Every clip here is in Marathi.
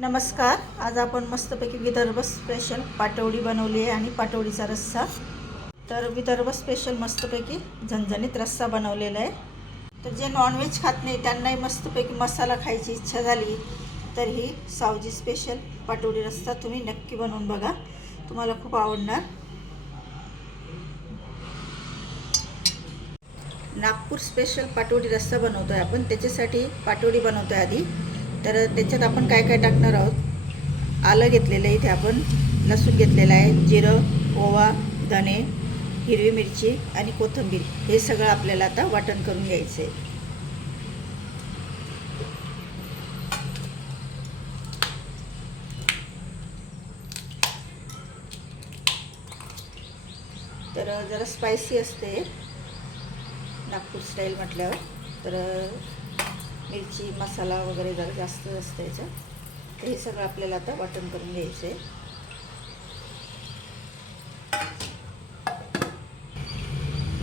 नमस्कार. आज आपण मस्तपैकी विदर्भ स्पेशल पाटवडी बनवली आहे आणि पाटवडीचा रस्सा. तर विदर्भ स्पेशल मस्तपैकी झणझणीत रस्सा बनवलेला आहे. तर जे नॉनव्हेज खात नाही त्यांनाही मस्तपैकी मसाला खायची इच्छा झाली तर ही सावजी स्पेशल पाटवडी रस्सा तुम्ही नक्की बनवून बघा. तुम्हाला खूप आवडणार. नागपूर स्पेशल पाटवडी रस्सा बनवतो आहे आपण. त्याच्यासाठी पाटवडी बनवतो आहे आधी. तर त्याच्यात आपण काय काय टाकणार आहोत? आलं घेतलेलं आहे इथे आपण. लसूण घेतलेलं आहे जिरं ओवा धणे हिरवी मिरची आणि कोथिंबीर. हे सगळं आपल्याला आता वाटण करून घ्यायचं आहे तर जरा स्पायसी असते. नागपूर स्टाईल म्हटल्यावर. तर मिरची मसाला वगैरे जरा जास्त असतं याच्यात. तर हे सगळं आपल्याला आता वाटण करून घ्यायचं आहे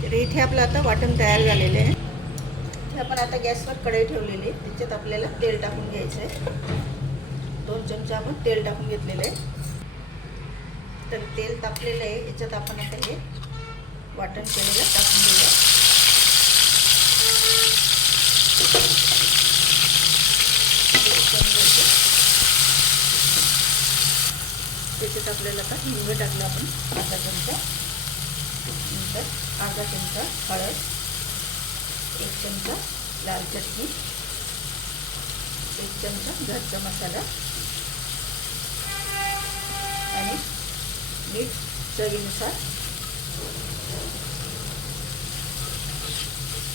तर इथे आपलं आता वाटण तयार झालेलं आहे. इथे आपण आता गॅसवर कढई ठेवलेली आहे. त्याच्यात आपल्याला तेल टाकून घ्यायचं आहे दोन चमचे आपण तेल टाकून घेतलेलं आहे. तर तेल तापलेलं आहे. याच्यात आपण आता हे वाटण केलेलं टाकून घेऊया. त्याच्यात आपल्याला आता हिंग टाकलं आपण. अर्धा चमचा. नंतर अर्धा चमचा हळद. एक चमचा लाल चटणी. एक चमचा घरचा मसाला. आणि मीठ चवीनुसार.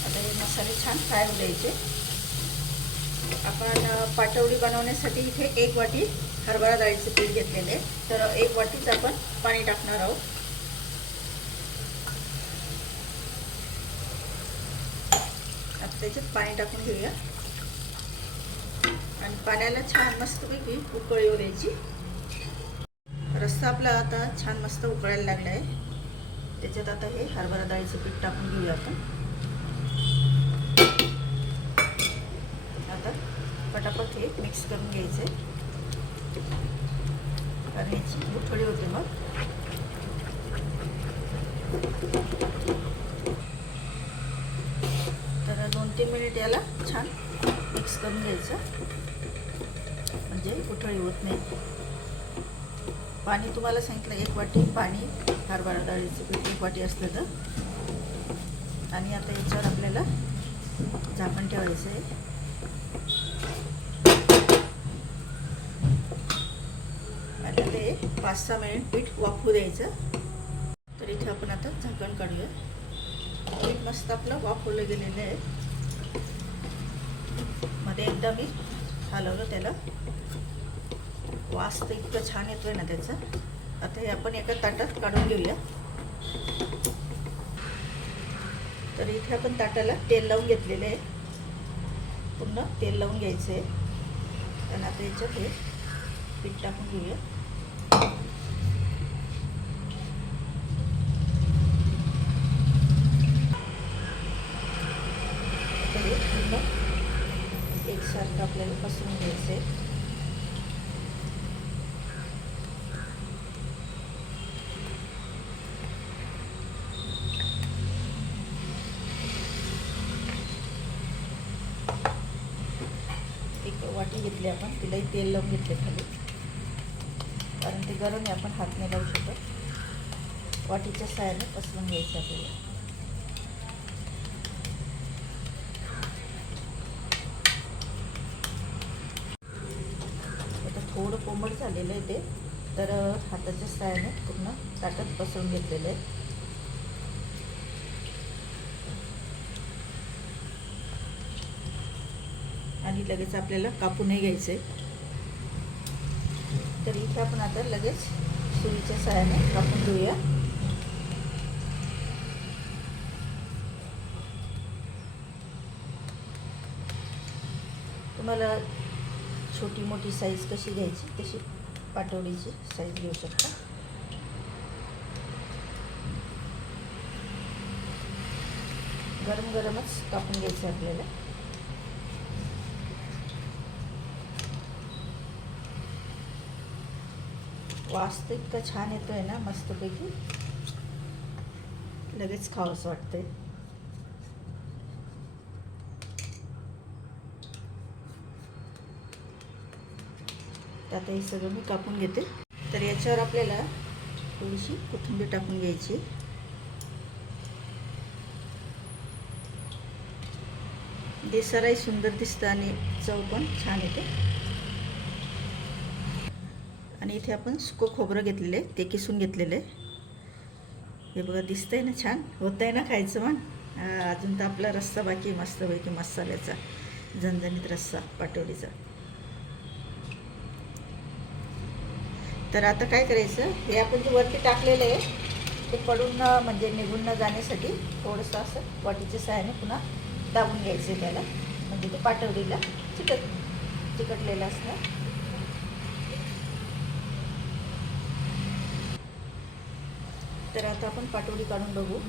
आता हे मसाले छान फ्राय होऊ द्यायचे. आपण पाटवडी बनवण्यासाठी इथे एक वाटी हरभरा डाळीचे पीठ घेतलेले तर एक वाटीच आपण पाणी टाकणार आहोत. आता त्याच्यात पाणी टाकून घेऊया. आणि पाण्याला छान मस्तपैकी उकळी येऊ द्यायची. रस्सा आपला आता छान मस्त उकळायला लागला आहे त्याच्यात आता हे हरभरा डाळीचं पीठ टाकून घेऊया आपण. आता पटापट हे मिक्स करून घ्यायचं. आहे कारण याची गुठळी होते मग तर दोन तीन मिनिट याला छान मिक्स करून घ्यायचं. म्हणजे कुठळी होत नाही. पाणी तुम्हाला सांगितलं एक वाटी पाणी हरभरा डाळीचं पीठ एक वाटी असलं तर. आणि आता याच्यावर आपल्याला झाकण ठेवायचं आहे आता ते पाच सहा मिनिट पीठ वाफू द्यायचं. तर इथे आपण आता झाकण काढूया. पीठ मस्त आपलं वाफवलं गेलेलं आहे. मध्ये एकदा मी हलवलं त्याला. वास तर इतकं छान येतोय ना त्याचा. आता हे आपण एका ताटात काढून घेऊया. तर इथे आपण ताटाला तेल लावून घेतलेलं आहे. पूर्ण तेल लावून घ्यायचं आहे. आणि आता याच्यात हे पीठ टाकून घेऊया. आहे. हे एकसारखं आपल्याला पसरून घ्यायचं आहे एक वाटी घेतली आपण. तिलाही तेल लावून घेतले खाली. कारण ते गरम आहे आपण हात नाही लावू शकत. वाटीच्या साह्याने पसरून घ्यायचं आपल्याला आता थोडं कोमट झालेलं आहे ते. तर हाताच्या सहाय्याने पूर्ण. ताटात पसरून घेतलेलं आहे आणि लगेच आपल्याला कापूनही घ्यायचं. आहे तर इथे आपण आता लगेच सुरीच्या सहाय्याने कापून घेऊया. तुम्हाला छोटी मोठी साईज कशी घ्यायची तशी पाटवडीची साईज घेऊ शकता. गरम गरमच कापून घ्यायचं आपल्याला. वास तर इतका छान येतोय ना मस्तपैकी. लगेच खावंसं वाटतंय. तर आता हे सगळं मी कापून घेते. तर याच्यावर आपल्याला थोडीशी कोथिंबीर टाकून घ्यायची. दिसायलाही सुंदर दिसतं आणि चव पण छान येते. आणि इथे आपण सुकं खोबरं घेतलेलं आहे ते किसून घेतलेलं आहे. हे बघा दिसतंय ना छान? होतंय ना खायचं मग अजून तर आपला रस्सा बाकी मस्तपैकी मसाल्याचा झणझणीत रस्सा पाटोलीचा. तर आता काय करायचं? हे आपण जे वरती टाकलेलं आहे ते पडून न म्हणजे निघून न जाण्यासाठी थोडंसं असं वाटीच्या सहाय्याने पुन्हा दाबून घ्यायचं आहे त्याला. म्हणजे ते पाटवडीला चिकट चिकटलेलं असणार. तर आता आपण पाटोडी काढून बघू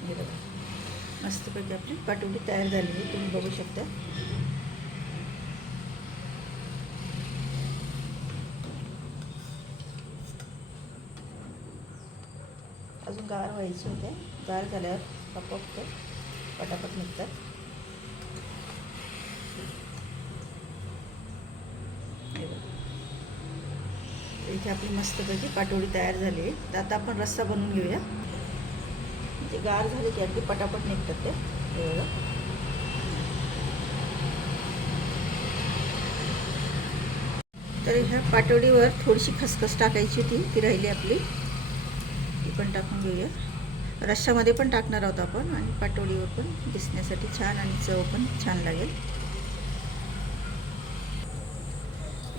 हे बघा. मस्तपैकी आपली पाटोडी तयार झालेली आहे. तुम्ही बघू शकता. अजून गार व्हायचे होते. गार झाल्यावर आपोआप ते पटापट निघतात. इथे आपली मस्तपैकी पाटोडी तयार झाली आहे. तर आता आपण रस्सा बनवून घेऊया. ते गार झाले की अगदी पटापट निघतात ते एवढं तर ह्या पाटोडीवर थोडीशी खसखस टाकायची होती ती राहिली आपली. ती पण टाकून घेऊया. रश्श्यामध्ये पण टाकणार आहोत आपण आणि पाटोडीवर पण दिसण्यासाठी छान आणि चव पण छान लागेल.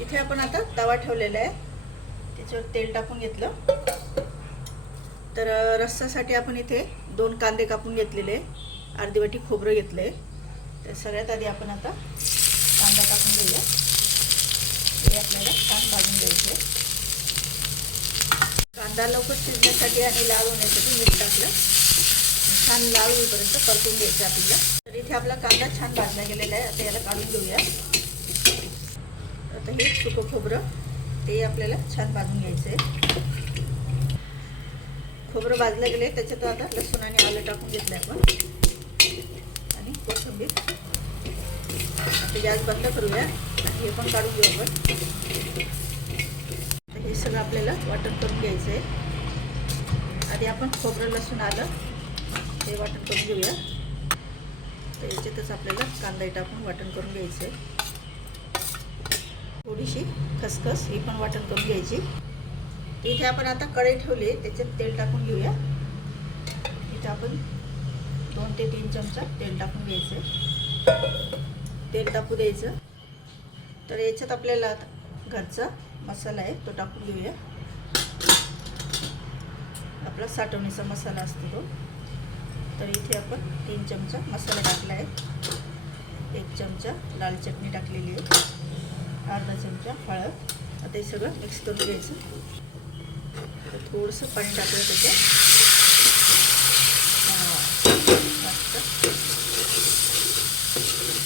इथे आपण आता तवा ठेवलेला आहे. त्याच्यावर तेल टाकून घेतलं. तर रस्सासाठी आपण इथे दोन कांदे कापून घेतलेले. अर्धी वाटी खोबरं घेतलं आहे तर सगळ्यात आधी आपण आता कांदा टाकून घेऊया. हे आपल्याला छान भाजून घ्यायचं आहे कांदा लवकर शिजण्यासाठी आणि लाल होण्यासाठी मीठ टाकलं. छान लाल होईपर्यंत परतून घ्यायचं आपल्याला. तर इथे आपला कांदा छान भाजला गेलेला आहे. आता याला काढून घेऊया. आता हे सुकं खोबरं ते आपल्याला छान भाजून घ्यायचं आहे खोबरं भाजलं गेले त्याच्यात आता लसूण आणि आलं टाकून घेतलं आपण. आणि कोथिंबीर. आता गॅस बंद करूया. आणि हे पण काढून घेऊ आपण. तर हे सगळं आपल्याला वाटण करून घ्यायचं आहे आधी आपण खोबरं लसूण आलं हे वाटण करून घेऊया. तर याच्यातच आपल्याला कांदा टाकून वाटण करून घ्यायचं आहे थोडीशी खसखस ही पण वाटण करून घ्यायची. इथे आपण आता कढई ठेवली त्याच्यात तेल टाकून घेऊया. इथे आपण दोन ते तीन चमचा तेल टाकून घ्यायचं आहे तेल टाकू द्यायचं. तर याच्यात आपल्याला घरचा मसाला आहे तो टाकून घेऊया. आपला साठवणीचा मसाला असतो तो. तर इथे आपण तीन चमचा मसाला टाकला आहे. एक चमचा लाल चटणी टाकलेली आहे. अर्धा चमचा हळद. आता हे सगळं मिक्स करून घ्यायचं. थोडंसं पाणी टाकलं त्याच्यात.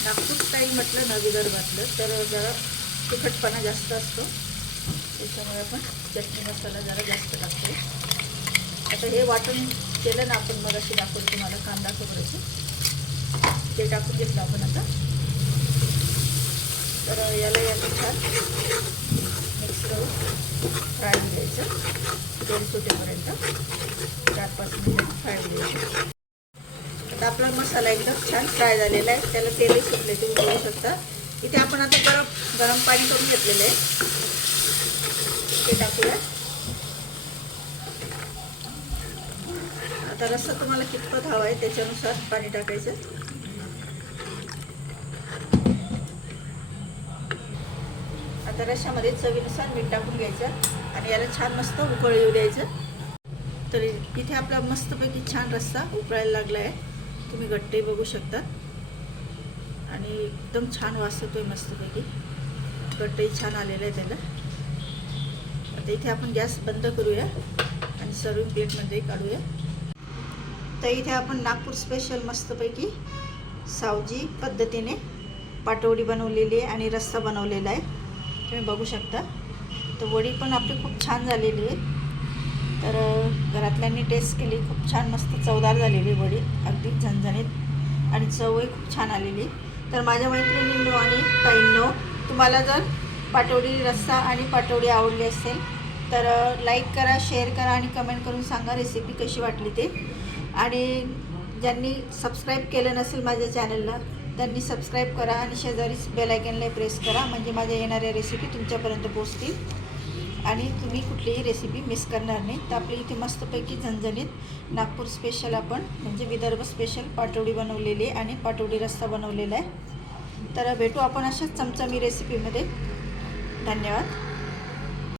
नागपूर स्टाईल म्हटलं ना घातलं तर जरा तिखटपणा जास्त असतो. त्याच्यामुळे आपण चटणी मसाला जरा जास्त टाकतो. आता हे वाटून केलं ना आपण मग अशी दाखवलं तुम्हाला कांदा खोबऱ्याची ते टाकून घेतलं आपण आता. तर याला याला छान मिक्स फ्राय द्यायचं तेल सुटेपर्यंत. चार पाच मिनिट फ्राय घ्यायचं. आता आपला मसाला एकदम छान फ्राय झालेला आहे. त्याला तेलही सुटले तुम्ही बघू शकता. इथे आपण आता गरम गरम पाणी करून घेतलेलं आहे. ते टाकूया. आता रस्सा तुम्हाला कितपत हवा आहे त्याच्यानुसार पाणी टाकायचं. आता अशामध्ये चवीनुसार मीठ टाकून घ्यायचं आणि याला छान मस्त उकळ येऊ द्यायचं. तर इथे आपला मस्तपैकी छान रस्सा उकळायला लागला आहे तुम्ही गट्टे बघू शकता आणि एकदम छान वास आहे मस्तपैकी. गट्टही छान आलेलं आहे त्याला. आता इथे आपण गॅस बंद करूया आणि सर्विंग प्लेटमध्ये काढूया. तर इथे आपण नागपूर स्पेशल मस्तपैकी सावजी पद्धतीने पाटवडी बनवलेली आहे आणि रस्सा बनवलेला आहे. तुम्ही बघू शकता. तर वडी पण आपली खूप छान झालेली आहे. तर घरातल्यांनी टेस्ट केली. खूप छान मस्त चवदार झालेली वडी. अगदी झणझणीत. आणि चवही खूप छान आलेली. तर माझ्या मैत्रिणींनो आणि ताईंनो तुम्हाला जर पाटवडी रस्सा आणि पाटवडी आवडली असेल तर लाईक करा शेअर करा आणि कमेंट करून सांगा रेसिपी कशी वाटली ते. आणि ज्यांनी सबस्क्राईब केलं नसेल माझ्या चॅनलला त्यांनी सबस्क्राईब करा आणि शेजारीच बेलायकनला प्रेस करा म्हणजे माझ्या येणाऱ्या रेसिपी तुमच्यापर्यंत पोचतील आणि तुम्ही कुठलीही रेसिपी मिस करणार नाही. तर आपली इथे मस्तपैकी झणझणीत नागपूर स्पेशल आपण म्हणजे विदर्भ स्पेशल पाटोडी बनवलेली आहे आणि पाटोडी रस्सा बनवलेला आहे. तर भेटू आपण अशाच चमचमी रेसिपीमध्ये धन्यवाद.